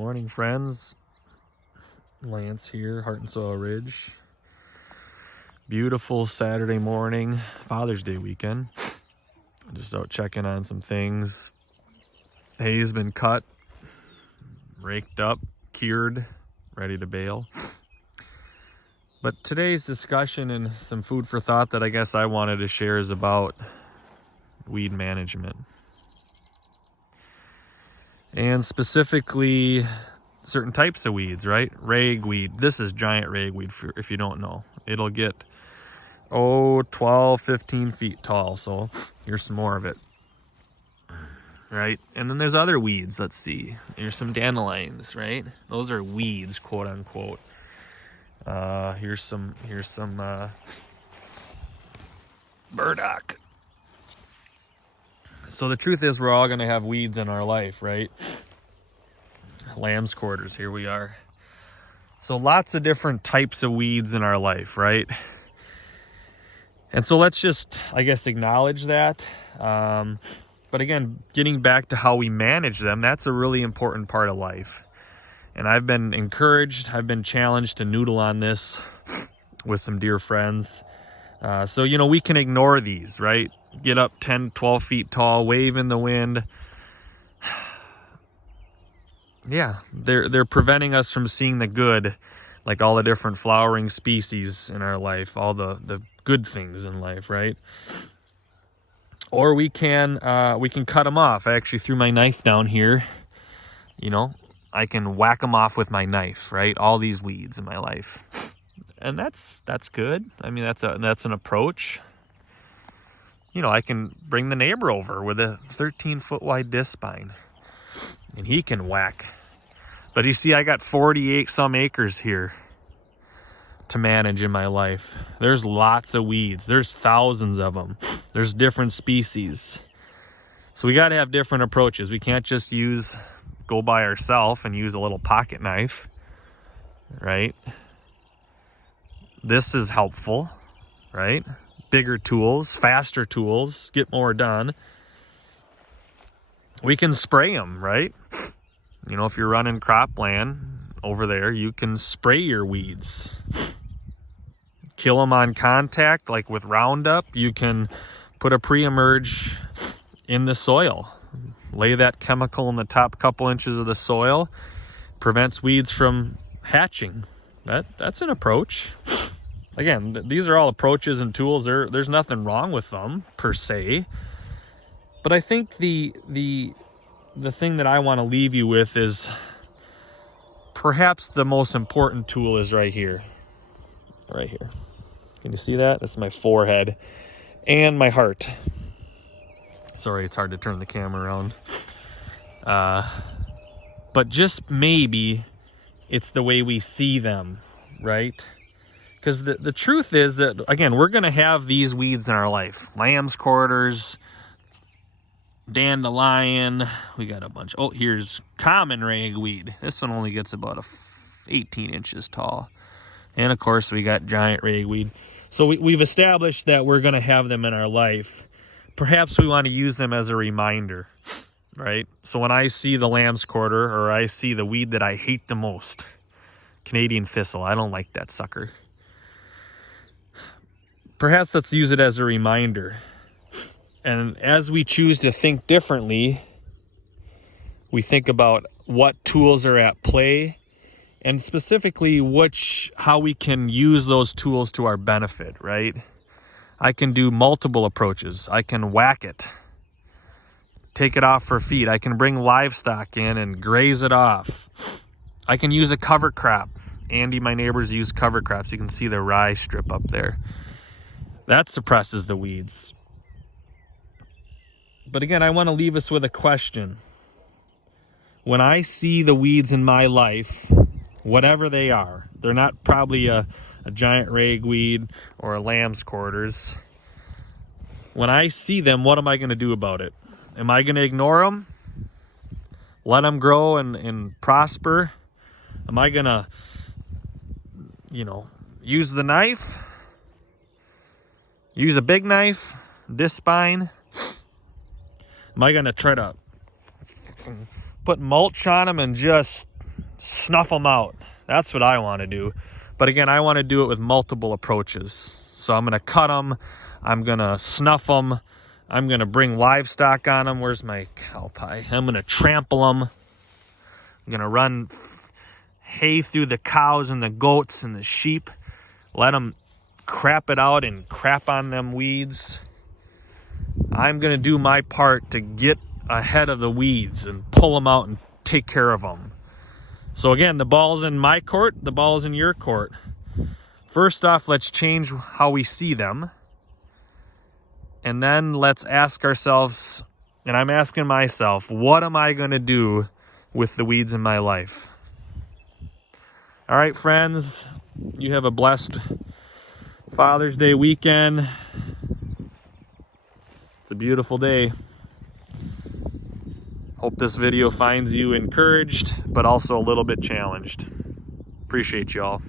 Morning, friends. Lance here, Heart and Soil Ridge. Beautiful Saturday morning, Father's Day weekend. Just out checking on some things. Hay's been cut, raked up, cured, ready to bale. But today's discussion and some food for thought that I guess I wanted to share is about weed management. And specifically certain types of weeds, right? Ragweed. This is giant ragweed, if you don't know. It'll get 12, 15 feet tall. So here's some more of it, right? And then there's other weeds. Let's see. Here's some dandelions, right? Those are weeds, quote unquote. Here's some burdock. So the truth is, we're all going to have weeds in our life, right? Lamb's quarters, here we are. So lots of different types of weeds in our life, right? And so let's just, I guess, acknowledge that. But again, getting back to how we manage them, that's a really important part of life. And I've been encouraged, I've been challenged to noodle on this with some dear friends. So, we can ignore these, right? Get up 10, 12 feet tall, wave in the wind. Yeah, they're preventing us from seeing the good, like all the different flowering species in our life, all the good things in life, right? Or we can cut them off. I actually threw my knife down here. I can whack them off with my knife, right? All these weeds in my life. And that's good. I mean, that's an approach. I can bring the neighbor over with a 13-foot wide disc spine, and he can whack. But you see, I got 48 some acres here to manage in my life. There's lots of weeds. There's thousands of them. There's different species. So we got to have different approaches. We can't just go by ourselves and use a little pocket knife, right? This is helpful, right? Bigger tools, faster tools, get more done. We can spray them, right? If you're running cropland over there, you can spray your weeds. Kill them on contact, like with Roundup. You can put a pre-emerge in the soil. Lay that chemical in the top couple inches of the soil. Prevents weeds from hatching. That's an approach. Again, these are all approaches and tools. There's nothing wrong with them per se. But I think the thing that I want to leave you with is perhaps the most important tool is right here. Right here. Can you see that? That's my forehead and my heart. Sorry, it's hard to turn the camera around. But just maybe it's the way we see them, right? Because the truth is that, again, we're going to have these weeds in our life. Lamb's quarters, dandelion. We got a bunch. Oh, here's common ragweed. This one only gets about 18 inches tall. And, of course, we got giant ragweed. So we've established that we're going to have them in our life. Perhaps we want to use them as a reminder, right? So when I see the lamb's quarter, or I see the weed that I hate the most, Canadian thistle, I don't like that sucker. Perhaps let's use it as a reminder. And as we choose to think differently, we think about what tools are at play, and specifically how we can use those tools to our benefit, right? I can do multiple approaches. I can whack it, take it off for feed. I can bring livestock in and graze it off. I can use a cover crop. Andy, my neighbors, use cover crops. You can see the rye strip up there. That suppresses the weeds. But again, I want to leave us with a question. When I see the weeds in my life, whatever they are, they're not probably a giant ragweed or a lamb's quarters. When I see them, what am I going to do about it? Am I going to ignore them? Let them grow and prosper? Am I going to, use the knife? Use a big knife? This spine? Am I going to try to put mulch on them and just snuff them out. That's what I want to do. But again, I want to do it with multiple approaches. So I'm going to cut them. I'm going to snuff them. I'm going to bring livestock on them. Where's my cow pie? I'm going to trample them. I'm going to run hay through the cows and the goats and the sheep. Let them crap it out and crap on them weeds. I'm going to do my part to get ahead of the weeds and pull them out and take care of them. So again, the ball's in my court, the ball's in your court. First off, let's change how we see them. And then let's ask ourselves, and I'm asking myself, what am I going to do with the weeds in my life? All right, friends, you have a blessed Father's Day weekend. It's a beautiful day. Hope this video finds you encouraged, but also a little bit challenged. Appreciate y'all.